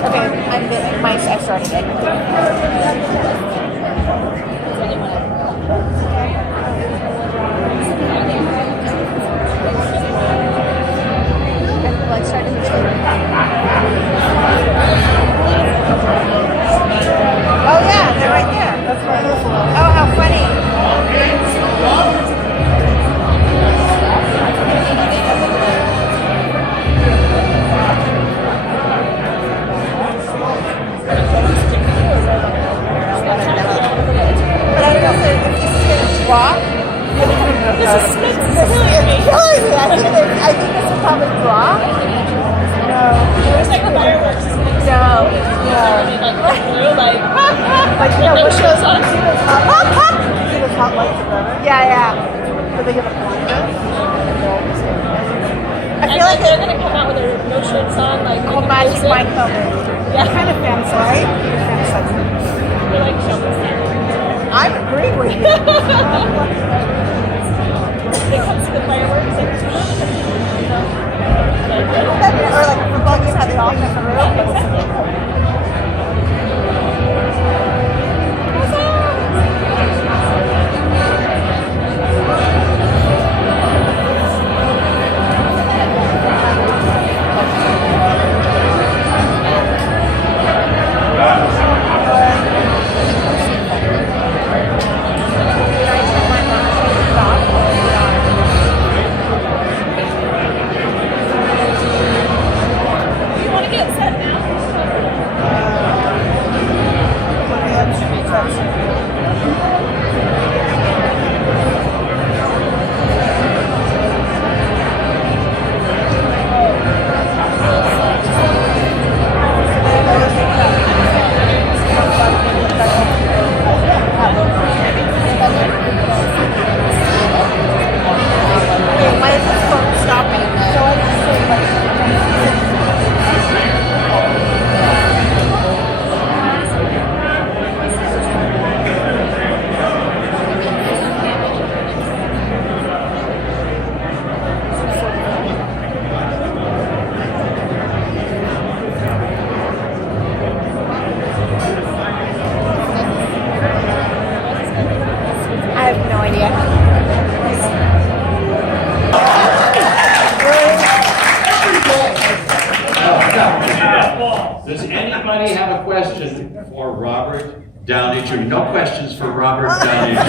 Okay, I started it. Like starting the trailer. Oh yeah, they're right there. That's right. Oh, how funny. But I don't know if this is going to drop. This is killing me. I think this will probably drop. No. There's like fireworks. No. Like, you know, no push shows those on. see those hot lights together? Yeah. But they have a I feel like they're gonna come out with their no shirts on, like magic mind moment. Yeah, kind of fantasizing. You're like showing I'm agreeing with you. It comes to the fireworks and or like the buggers how they all come through. Does anybody have a question for Robert Downey Jr.? No questions for Robert Downey Jr.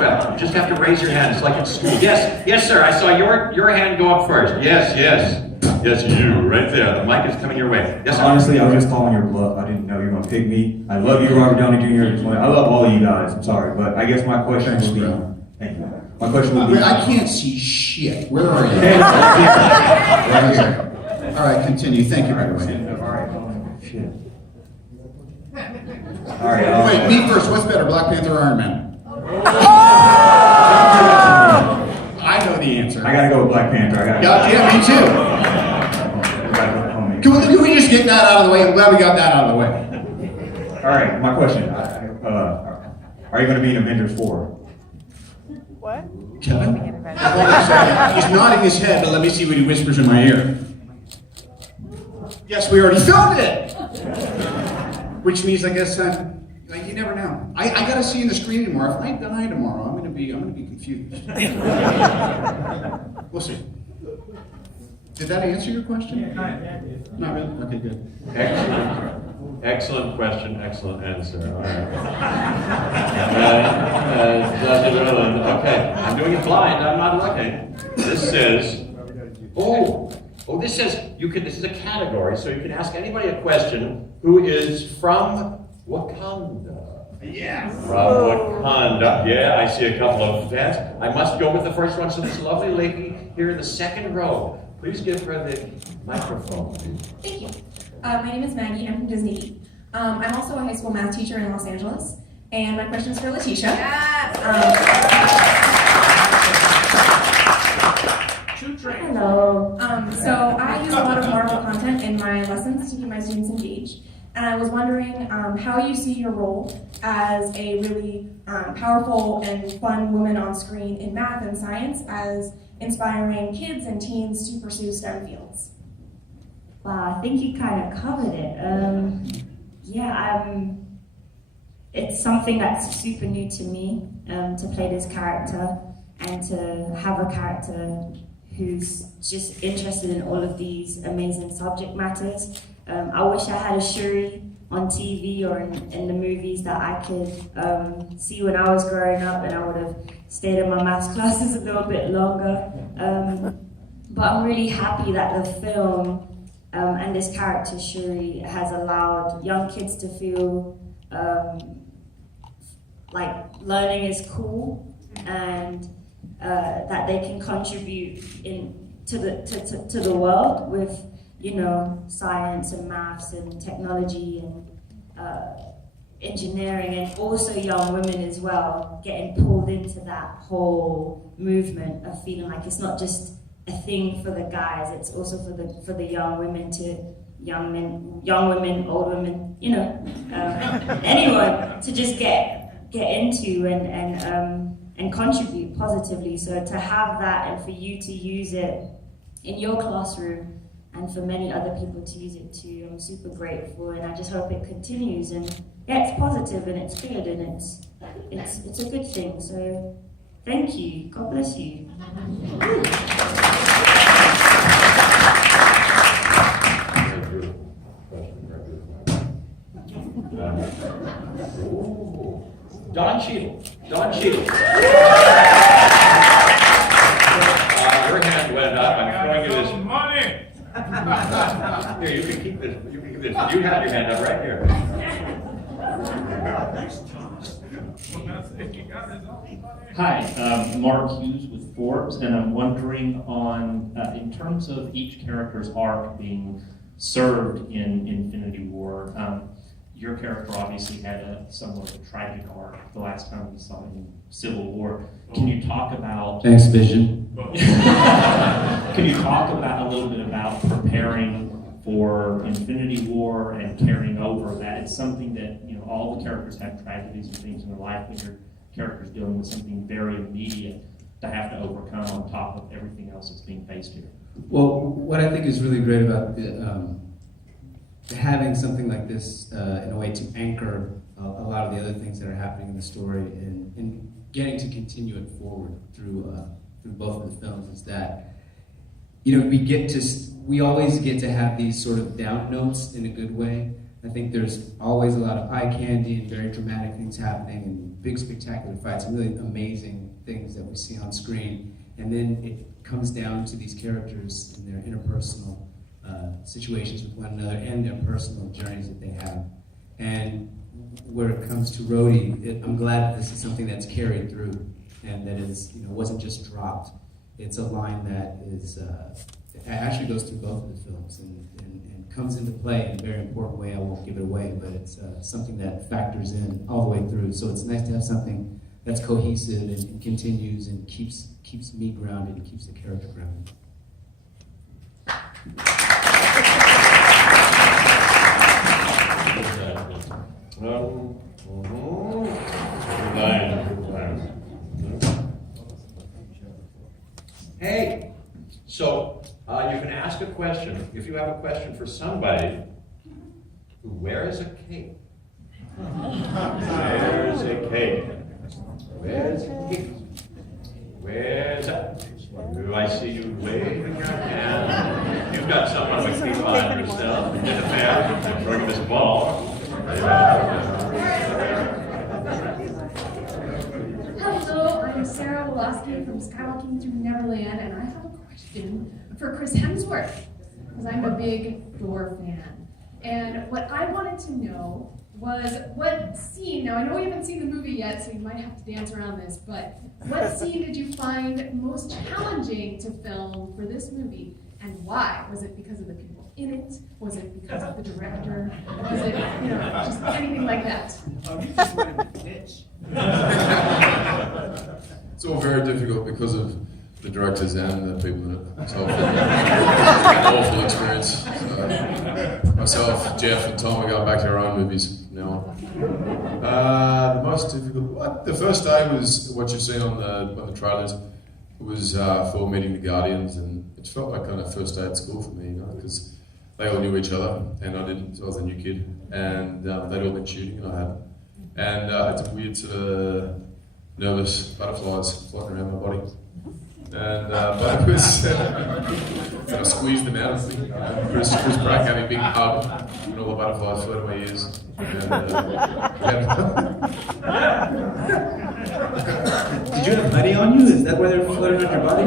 No, you just have to raise your hand. It's like it's school. Yes, sir. I saw your hand go up first. Yes, you right there. The mic is coming your way. Yes, sir. Honestly, I was just calling your bluff. I didn't know you were gonna pick me. I love you, Robert Downey Jr. I love all of you guys. I'm sorry, but I guess my question would be. Thank you. My question would be. I can't see shit. Where are you? Right here. All right, continue. Thank you, by the way. All right. Shit. All right. Wait, me first. What's better, Black Panther or Iron Man? I know the answer. I gotta go with Black Panther. Yeah, me too. Can we just get that out of the way? I'm glad we got that out of the way. All right, my question. Are you going to be in Avengers 4? What? Kevin? He's nodding his head, but let me see what he whispers in my ear. Yes, we already filmed it! Which means, I guess, you never know. I gotta see in the screening tomorrow. If I die tomorrow, I'm gonna be confused. We'll see. Did that answer your question? Not really? Okay, good. Excellent question, excellent answer. All right. Okay, I'm doing it blind, I'm not looking. This says, this says this is a category, so you can ask anybody a question who is from Wakanda. Yeah. From Wakanda. Yeah, I see a couple of fans. I must go with the first one, so this lovely lady here in the second row. Please give her the microphone. Thank you. My name is Maggie. I'm from Disney. I'm also a high school math teacher in Los Angeles. And my question is for Letitia. Yes. Hello. So I use a lot of Marvel content in my lessons to keep my students engaged. And I was wondering how you see your role as a really powerful and fun woman on screen in math and science as inspiring kids and teens to pursue STEM fields. Wow, I think you kind of covered it. It's something that's super new to me, to play this character and to have a character who's just interested in all of these amazing subject matters. I wish I had a Shuri on TV or in the movies that I could see when I was growing up, and I would have stayed in my maths classes a little bit longer. But I'm really happy that the film and this character Shuri has allowed young kids to feel like learning is cool, and that they can contribute to the world with, you know, science and maths and technology and engineering, and also young women as well, getting pulled into that whole movement of feeling like it's not just a thing for the guys, it's also for the young women, to young men, young women, old women, you know, anyone to just get into and contribute positively. So to have that and for you to use it in your classroom and for many other people to use it too, I'm super grateful, and I just hope it continues. And yeah, it's positive and it's good and it's a good thing. So thank you. God bless you. Don Cheadle. Don Cheadle. Your hand went up. I'm showing you this. Money. Here, you can keep this. You can keep this. You had your hand up right here. Hi, Mark Hughes with Forbes, and I'm wondering on, in terms of each character's arc being served in Infinity War, your character obviously had a somewhat of a tragic arc the last time we saw it in Civil War. Can you talk about... Thanks, Vision. Can you talk about a little bit about preparing for Infinity War and carrying over that? It's something that, you know, all the characters have tragedies and things in their life, but your character's dealing with something very immediate to have to overcome on top of everything else that's being faced here. Well, what I think is really great about having something like this in a way to anchor a lot of the other things that are happening in the story and getting to continue it forward through both of the films is that, you know, we always get to have these sort of down notes in a good way. I think there's always a lot of eye candy and very dramatic things happening and big spectacular fights and really amazing things that we see on screen. And then it comes down to these characters and their interpersonal situations with one another and their personal journeys that they have. And where it comes to Rhodey, I'm glad that this is something that's carried through and that is, you know, wasn't just dropped. It's a line that is actually goes through both of the films and comes into play in a very important way. I won't give it away, but it's something that factors in all the way through. So it's nice to have something that's cohesive and continues and keeps me grounded and keeps the character grounded. Hey, so you can ask a question. If you have a question for somebody who wears a cape. Wears a cape. Wears a cape. Wears a... Do I see you waving your hand? You've got someone with a cape on yourself in the fair throwing this ball. Hello, I'm Sarah Woloski from Skywalking Through Neverland, and I have a question for Chris Hemsworth, because I'm a big Thor fan. And what I wanted to know was what scene, now I know we haven't seen the movie yet, so you might have to dance around this, but what scene did you find most challenging to film for this movie, and why? Was it because of the people in it? Was it because of the director? Was it, you know, just anything like that? It's all very difficult because of the directors and the people in it. So, an awful experience. So, myself, Jeff, and Tom are going back to our own movies now. The most difficult. The first day was what you've seen on the trailers. It was Thor meeting the Guardians, and it felt like kind of first day at school for me, you know, because they all knew each other, and I didn't, so I was a new kid, and they'd all been shooting, and I hadn't. And I took weird sort of nervous butterflies floating around my body. And but it was, and I squeezed them out of me. Chris Brack had a big hug, and all the butterflies flew to my ears. Did you have honey on you? Is that why they're floating on your body?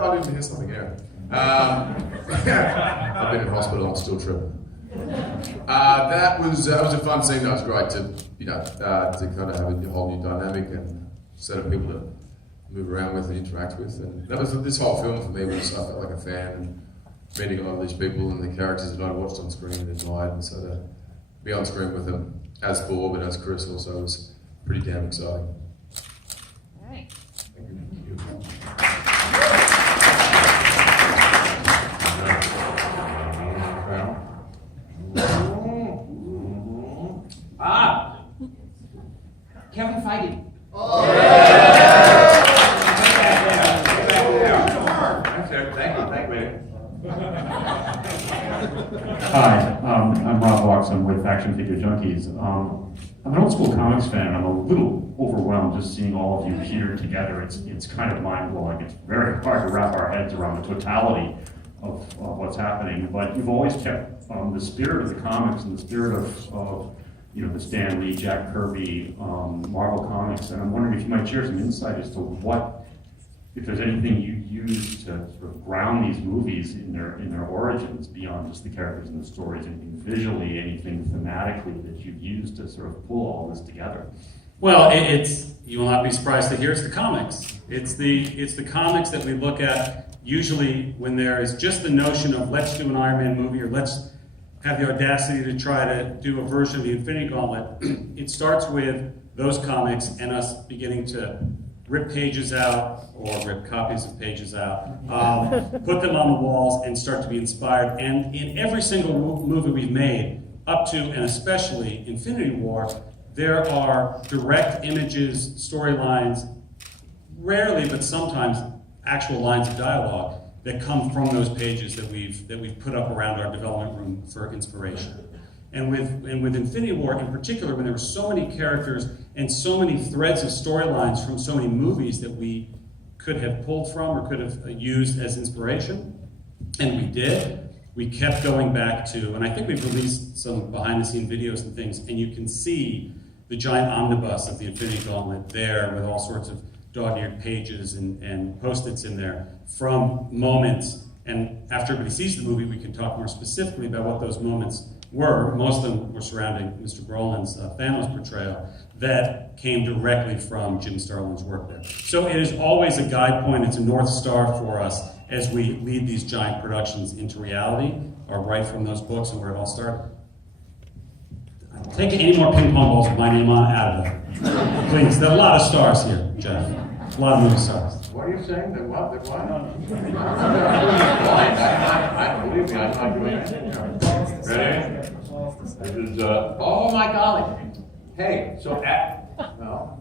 I didn't hear something here. I've been in hospital. I'm still tripping. That was a fun scene. That was great to to kind of have a whole new dynamic and set of people to move around with and interact with. And that was this whole film for me was I felt like a fan and meeting a lot of these people and the characters that I'd watched on screen and admired, and so to be on screen with them as Bob and as Chris also was pretty damn exciting. All right. Thank you. Kevin Feige. Oh. That's it. Thank you. Hi, I'm Rob Locks. I'm with Action Figure Junkies. I'm an old school comics fan. I'm a little overwhelmed just seeing all of you here together. It's kind of mind blowing. It's very hard to wrap our heads around the totality of what's happening. But you've always kept the spirit of the comics and the spirit of the Stan Lee, Jack Kirby, Marvel Comics, and I'm wondering if you might share some insight as to if there's anything you use to sort of ground these movies in their origins beyond just the characters and the stories, anything visually, anything thematically that you've used to sort of pull all this together. Well, you will not be surprised to hear it's the comics. It's the comics that we look at usually when there is just the notion of let's do an Iron Man movie or let's have the audacity to try to do a version of the Infinity Gauntlet. It starts with those comics and us beginning to rip pages out or rip copies of pages out, put them on the walls and start to be inspired. And in every single movie we've made, up to and especially Infinity War, there are direct images, storylines, rarely but sometimes actual lines of dialogue that come from those pages that we've put up around our development room for inspiration. And with Infinity War in particular, when there were so many characters and so many threads of storylines from so many movies that we could have pulled from or could have used as inspiration, and we did, we kept going back to, and I think we've released some behind-the-scenes videos and things, and you can see the giant omnibus of the Infinity Gauntlet there with all sorts of dog-eared pages and post-its in there from moments. And after everybody sees the movie, we can talk more specifically about what those moments were. Most of them were surrounding Mr. Brolin's Thanos portrayal that came directly from Jim Starlin's work there. So it is always a guide point. It's a North Star for us as we lead these giant productions into reality, or right from those books and where it all started. Take any more ping pong balls with my name on out of there. Please. There are a lot of stars here, Jeff. A lot of movie stars. What are you saying? The what? The what? Believe me, I'm not doing anything. Ready? This is, oh my golly. Hey, so no.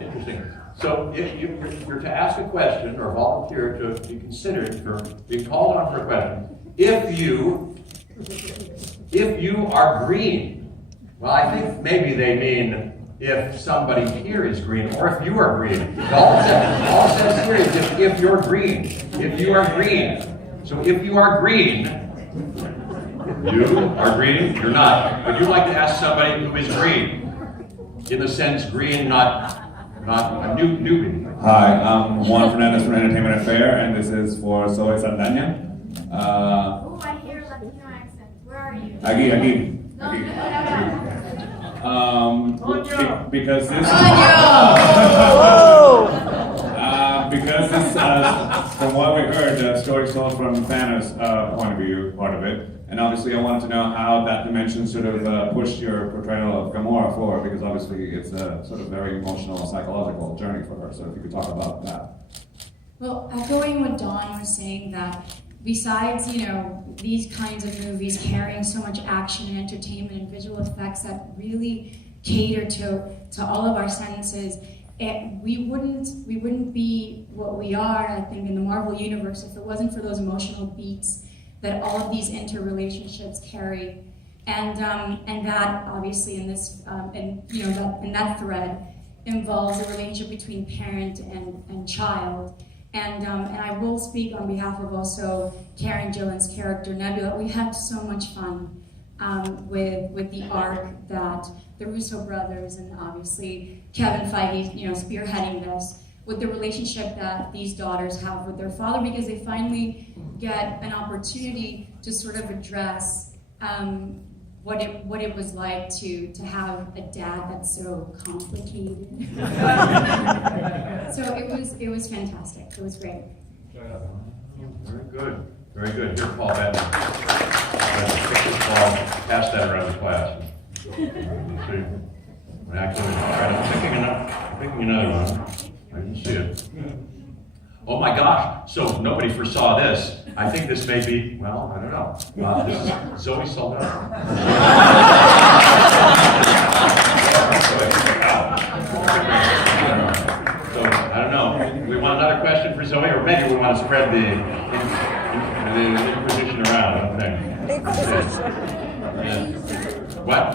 Interesting. So if you're to ask a question or volunteer to be considered for being called on for a question, if you are green, well, I think maybe they mean if somebody here is green, or if you are green. All it says here is if you're green. If you are green. So if you are green, you are green, you're not. Would you like to ask somebody who is green? In the sense green, not a newbie. Hi, I'm Juan Fernandez from Entertainment Affair, and this is for Zoe Saldana. Oh, I hear a Latino accent. Where are you? Aquí. Because this because this from what we heard, the story told from Thanos' point of view, part of it, and obviously I wanted to know how that dimension sort of pushed your portrayal of Gamora forward, because obviously it's a sort of very emotional, psychological journey for her. So if you could talk about that. Well, echoing what Dawn was saying, that besides, these kinds of movies carrying so much action and entertainment and visual effects that really cater to all of our senses, we wouldn't be what we are, I think, in the Marvel universe if it wasn't for those emotional beats that all of these interrelationships carry, and that obviously in this in that thread involves a relationship between parent and child. And I will speak on behalf of also Karen Gillan's character Nebula. We had so much fun with the arc that the Russo brothers and obviously Kevin Feige, spearheading this, with the relationship that these daughters have with their father, because they finally get an opportunity to sort of address what it was like to have a dad that's so complicated. So it was fantastic. It was great. Very good. Very good. Here, Paul, Paul, pass that around the class. Actually, I'm picking another one. I didn't see it. Oh my gosh, so nobody foresaw this. I think this may be, well, I don't know. This is Zoe Saldana. So, I don't know. We want another question for Zoe, or maybe we want to spread the Inquisition around, I don't think. What?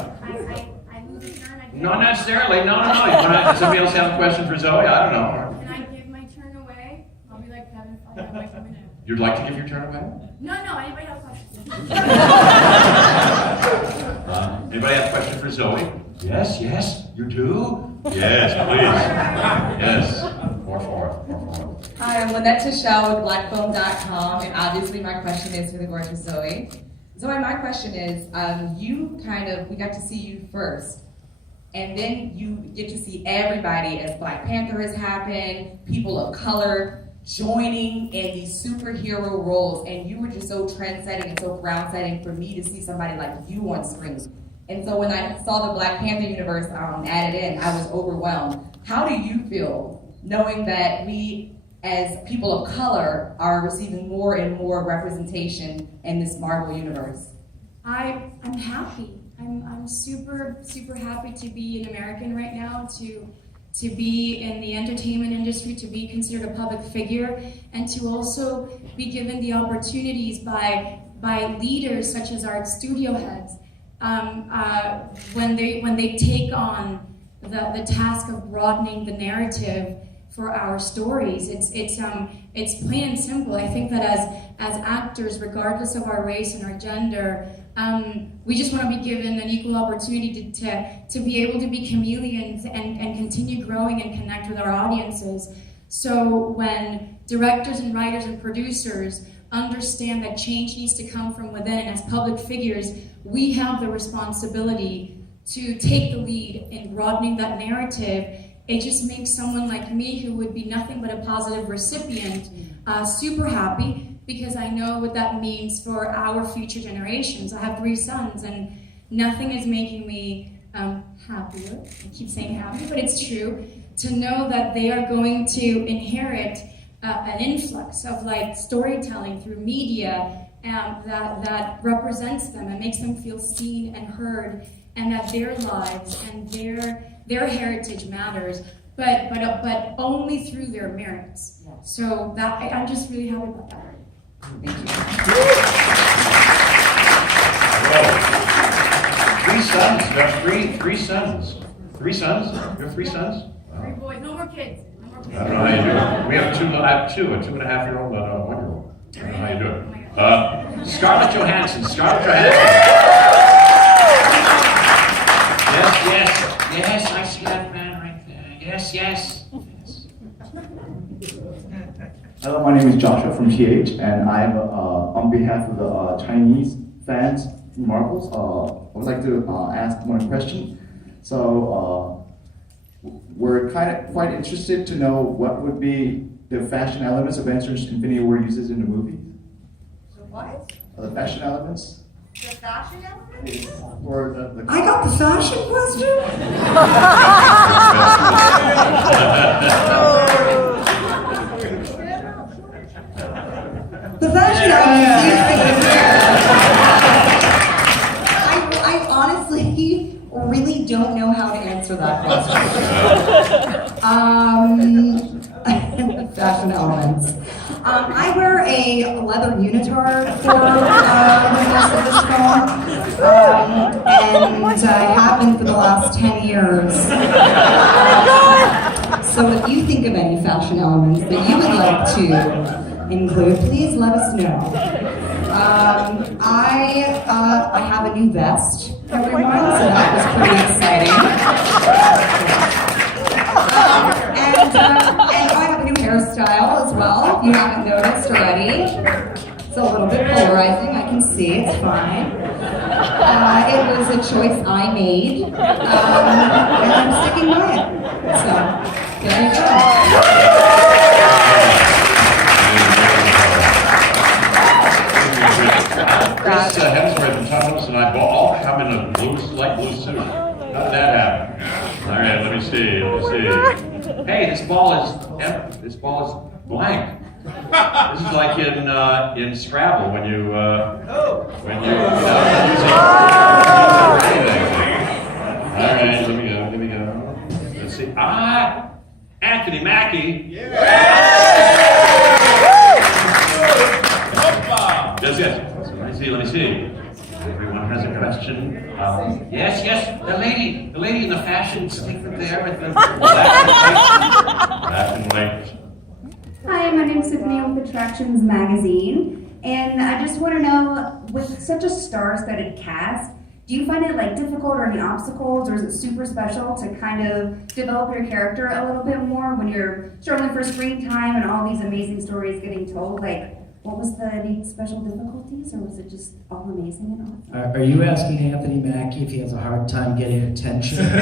Not necessarily, no. Does somebody else have a question for Zoe? I don't know. Can I give my turn away? I'll be like Kevin Feige, like coming in. You'd like to give your turn away? No, anybody have a question? Anybody have a question for Zoe? Yes, you do? Yes, please. Yes. More forward. Hi, I'm Lynette Tichelle with blackfilm.com, and obviously my question is for the gorgeous Zoe. Zoe, my question is, we got to see you first, and then you get to see everybody as Black Panther has happened, people of color joining in these superhero roles, and you were just so trend-setting and so ground-setting for me to see somebody like you on screen. And so when I saw the Black Panther universe added in, I was overwhelmed. How do you feel knowing that we, as people of color, are receiving more and more representation in this Marvel universe? I'm happy. I'm super, super happy to be an American right now, to be in the entertainment industry, to be considered a public figure, and to also be given the opportunities by leaders such as our studio heads when they take on the task of broadening the narrative for our stories. It's plain and simple. I think that as actors, regardless of our race and our gender, we just want to be given an equal opportunity to be able to be chameleons and continue growing and connect with our audiences. So when directors and writers and producers understand that change needs to come from within, and as public figures, we have the responsibility to take the lead in broadening that narrative. It just makes someone like me, who would be nothing but a positive recipient, super happy, because I know what that means for our future generations. I have 3 sons, and nothing is making me happier. I keep saying happy, but it's true, to know that they are going to inherit an influx of storytelling through media that represents them and makes them feel seen and heard, and that their lives and their heritage matters, but only through their merits. So that I'm just really happy about that. Thank you. Whoa. 3 sons. You have three sons. 3 sons? You have 3 sons? 3 boys, no more kids. I don't know how you do it. We have 2. I have 2, a 2.5-year-old and a 1-year-old. I don't know how you do it. Scarlett Johansson. Yes, I see that man right there. Yes. Hello, my name is Joshua from TH, and I'm on behalf of the Chinese fans from Marvels. I would like to ask one question. So we're quite interested to know what would be the fashion elements Avengers Infinity War uses in the movie. The what? The fashion elements. The fashion element? Or the I got the fashion question? The fashion elements. I honestly really don't know how to answer that question. fashion elements. I wear a leather unitard for most of this film, and I have been for the last 10 years. So if you think of any fashion elements that you would like to include, please let us know. I have a new vest, everyone, so that was pretty exciting. And I have a new hairstyle as well, if you haven't noticed already. It's a little bit polarizing, I can see, it's fine. It was a choice I made, and I'm sticking by it. So, there you go. Chris Hemsworth and Tom Wilson and I all come in a light blue suit. How did that happen? All right, let me see. Hey, this ball is empty. This ball is blank. This is like in Scrabble when you use it for anything. All right, let me go. Let's see. Anthony Mackie. Yes. Let me see. Everyone has a question. Yes, the lady in the fashion sticker there with the black and white. Hi, my name is Tiffany with Attractions Magazine, and I just want to know, with such a star-studded cast, do you find it difficult or any obstacles, or is it super special to kind of develop your character a little bit more when you're struggling for screen time and all these amazing stories getting told? What was any special difficulties, or was it just all amazing and awesome? Are you asking Anthony Mackie if he has a hard time getting attention? I'll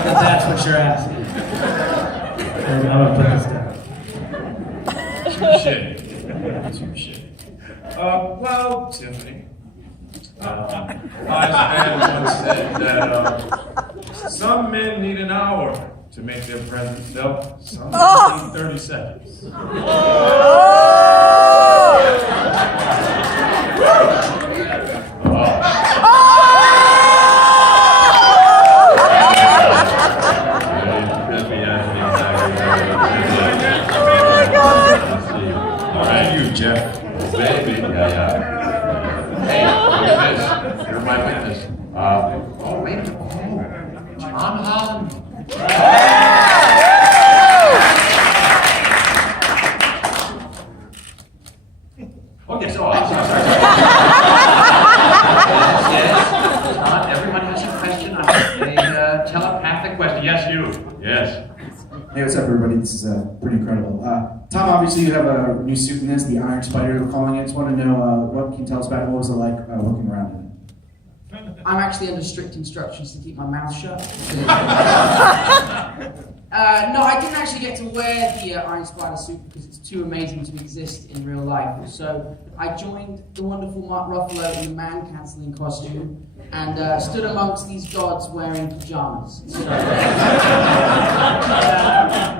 if that's what you're asking. I'm gonna put this down. Touche. Well, Tiffany, wise man once said that some men need an hour to make their presence felt. Some need 30 seconds. All right, you, Jeff. Baby, yeah. Hey, look at this. You're my witness. Wait a minute. John Holland. Okay, so I'm sorry. Yes. Not everyone has a question. A telepathic question. Yes, you. Yes. Hey, what's up, everybody? This is pretty incredible. Tom, obviously you have a new suit in this, the Iron Spider, we're calling it. I just want to know what can you tell us about it? What was it like working around in it? I'm actually under strict instructions to keep my mouth shut. No, I didn't actually get to wear the Iron Spider suit because it's too amazing to exist in real life. So I joined the wonderful Mark Ruffalo in the man-cancelling costume and stood amongst these gods wearing pajamas. So, it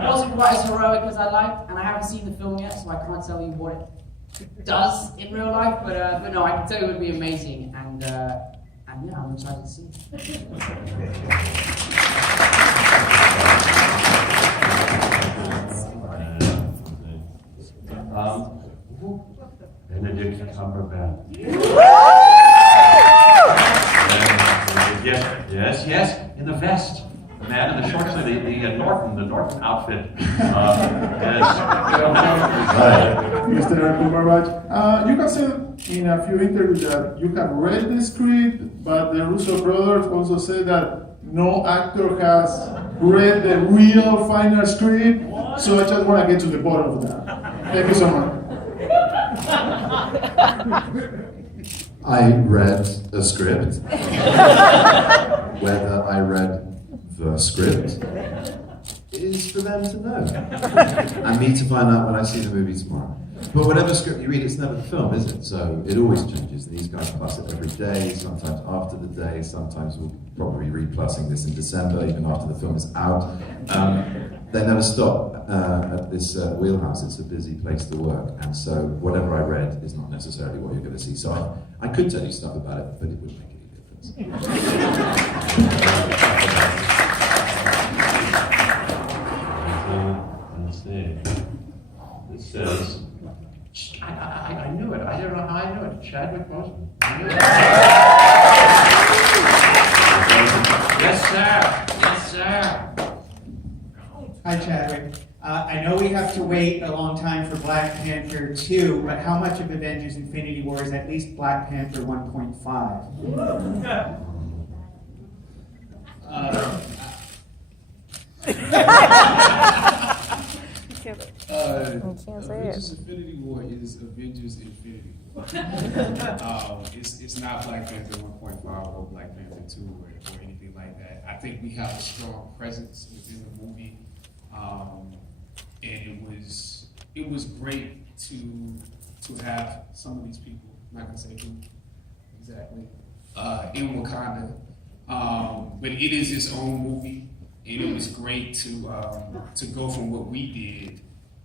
wasn't quite as heroic as I liked, and I haven't seen the film yet, so I can't tell you what it does in real life. But no, I can tell you it would be amazing, and yeah, I'm excited to see it. Benedict Cumberbatch. Yes, in the vest. The man in the shorts, the Norton outfit. Hi, Mr. Cumberbatch. You have said in a few interviews that you have read the script, but the Russo brothers also said that no actor has read the real final script. So I just want to get to the bottom of that. Thank you so much. I read a script. Whether I read the script is for them to know. And me to find out when I see the movie tomorrow. But whatever script you read, it's never the film, is it? So it always changes. These guys plus it every day, sometimes after the day, sometimes we'll probably be replussing this in December, even after the film is out. They never stop at this wheelhouse. It's a busy place to work. And so whatever I read is not necessarily what you're going to see. So I could tell you stuff about it, but it wouldn't make any difference. Chadwick Boseman. Yes, sir. Yes, sir. Hi, Chadwick. I know we have to wait a long time for Black Panther 2, but how much of Avengers Infinity War is at least Black Panther 1.5? Avengers Infinity War is Avengers Infinity War. It's not Black Panther 1.5 or Black Panther 2 or anything like that. I think we have a strong presence within the movie, and it was great to have some of these people. I'm not gonna say who exactly in Wakanda, but it is its own movie, and it was great to go from what we did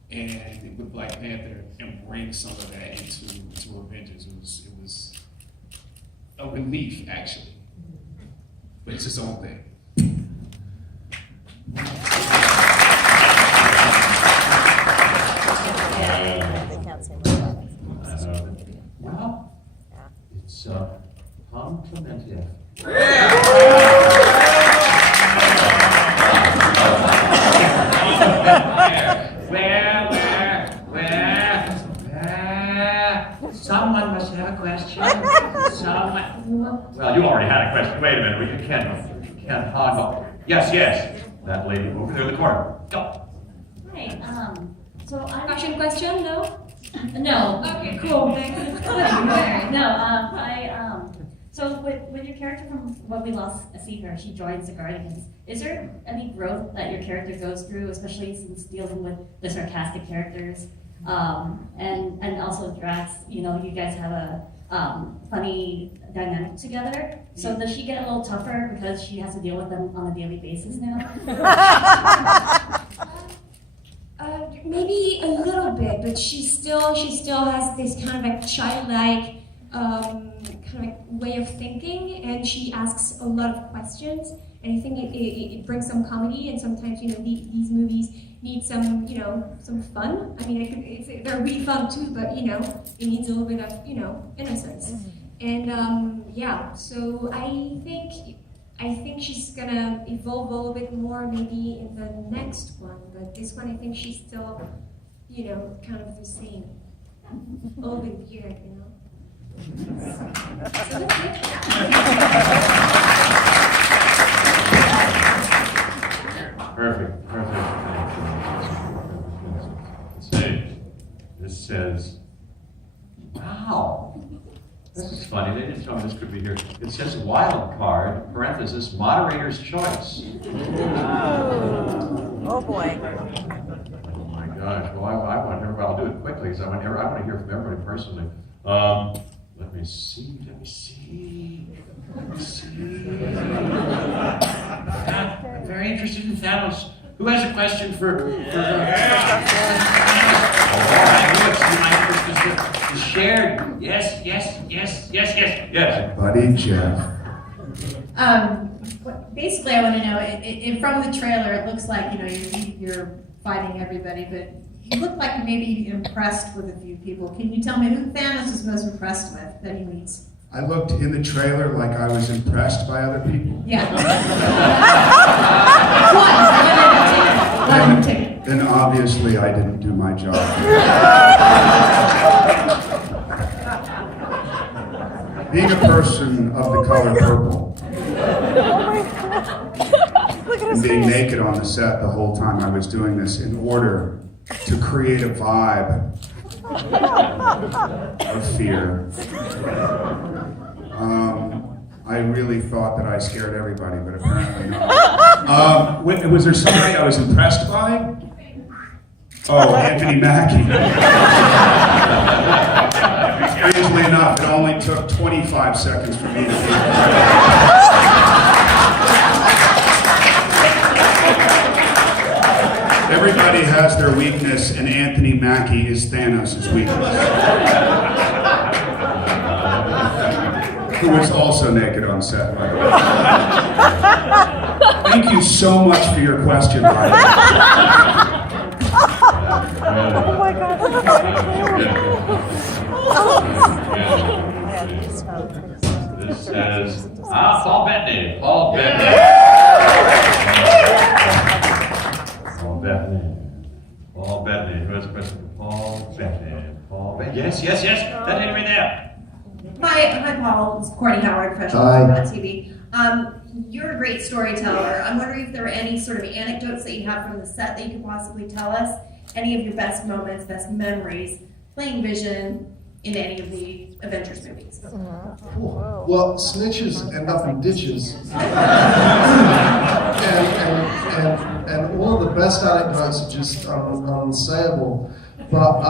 and with Black Panther and bring some of that into Avengers. It was a relief, actually, but it's its own thing. Well, it's complimentary. Someone must have a question. Someone. Well, you already had a question. Wait a minute. You can't hog up. Yes. That lady over there in the corner. Go. Hi. So I'm. Question? No. No. Okay. Cool. Thanks. No. So with your character from What We Lost See Her, she joins the Guardians. Is there any growth that your character goes through, especially since dealing with the sarcastic characters? And also Drax, you guys have a funny dynamic together. So does she get a little tougher because she has to deal with them on a daily basis now? Maybe a little bit, but she still has this kind of like childlike kind of like way of thinking, and she asks a lot of questions. And I think it brings some comedy, and sometimes these movies need some some fun. I mean, they're really fun too, but it needs a little bit of innocence. And yeah, so I think she's gonna evolve a little bit more maybe in the next one, but this one I think she's still kind of the same, a little bit weird, So that's it. Perfect. See, this says, wow. This is funny. They didn't tell me this could be here. It says wild card, parenthesis, moderator's choice. Oh boy. Oh my gosh. Well, I want to hear, I'll do it quickly because I want to hear from everybody personally. Let me see. I'm very interested in Thanos. Who has a question for shared? Yes. Buddy Jeff. Basically, I want to know, from the trailer, it looks like, you're fighting everybody, but you look like you may be impressed with a few people. Can you tell me who Thanos is most impressed with that he meets? I looked in the trailer like I was impressed by other people. Yeah. Then obviously I didn't do my job. Being a person of the color purple and being naked on the set the whole time I was doing this in order to create a vibe of fear. I really thought that I scared everybody, but apparently not. Was there somebody I was impressed by? Oh, Anthony Mackie. Strangely enough, it only took 25 seconds for me to be. Everybody has their weakness, and Anthony Mackie is Thanos' weakness. Who was also naked on set, by the way. Thank you so much for your question, by the way. Oh my God. This says, Paul Bettany. Paul Bettany. Paul Bettany. Paul Bettany. Who has a question for Paul Bettany? Paul Bettany. Yes. That name right there. Hi, Paul. It's Courtney Howard, professional on TV. You're a great storyteller. I'm wondering if there are any sort of anecdotes that you have from the set that you could possibly tell us. Any of your best moments, best memories, playing Vision in any of the Avengers movies. Well, snitches end up in ditches. and all of the best anecdotes are just unsayable. But,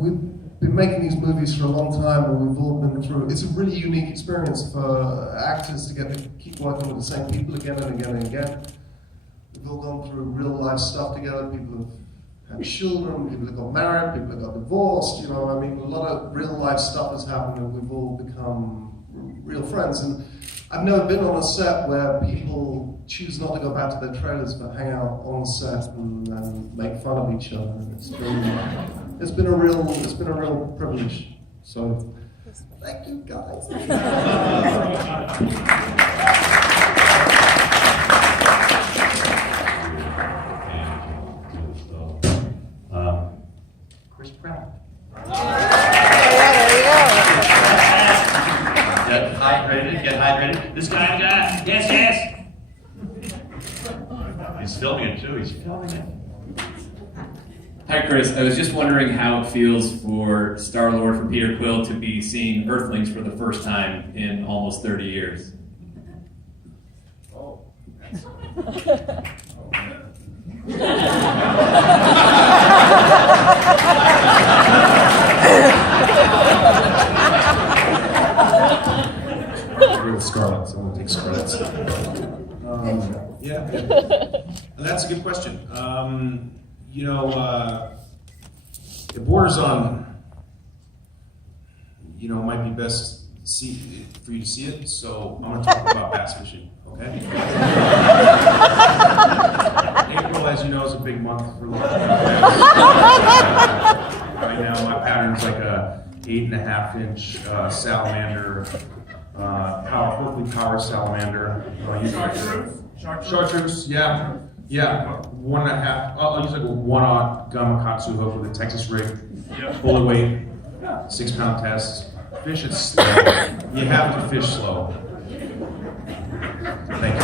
we've been making these movies for a long time, and we've all been through. It's a really unique experience for actors to get to keep working with the same people again and again and again. We've all gone through real life stuff together. People have had children, people have got married, people have got divorced. A lot of real life stuff has happened, and we've all become real friends. And I've never been on a set where people choose not to go back to their trailers but hang out on the set and make fun of each other. And it's been a real privilege. So thank you guys. Chris Pratt. Get hydrated. This guy, yes. He's filming it too. Hi, Chris. I was just wondering how it feels for Star-Lord, for Peter Quill, to be seeing Earthlings for the first time in almost 30 years. Oh. Real Scarlet, so I won't take Scarlet's. Yeah, that's a good question. It borders on, it might be best for you to see it, so I'm going to talk about bass fishing, okay? April, as you know, is a big month for local. Right now, my pattern's like a 8.5-inch salamander, perfectly powered salamander. Chartreuse, yeah. 1.5. I'll use like a 1/0 Gamakatsu hook with a Texas rig. Bullet weight, 6-pound test. Fish it slow. You have to fish slow. Thank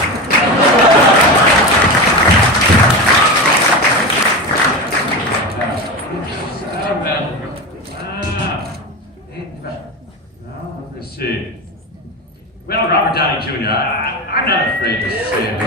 Let's see. Well, Robert Downey Jr., I'm not afraid to say it.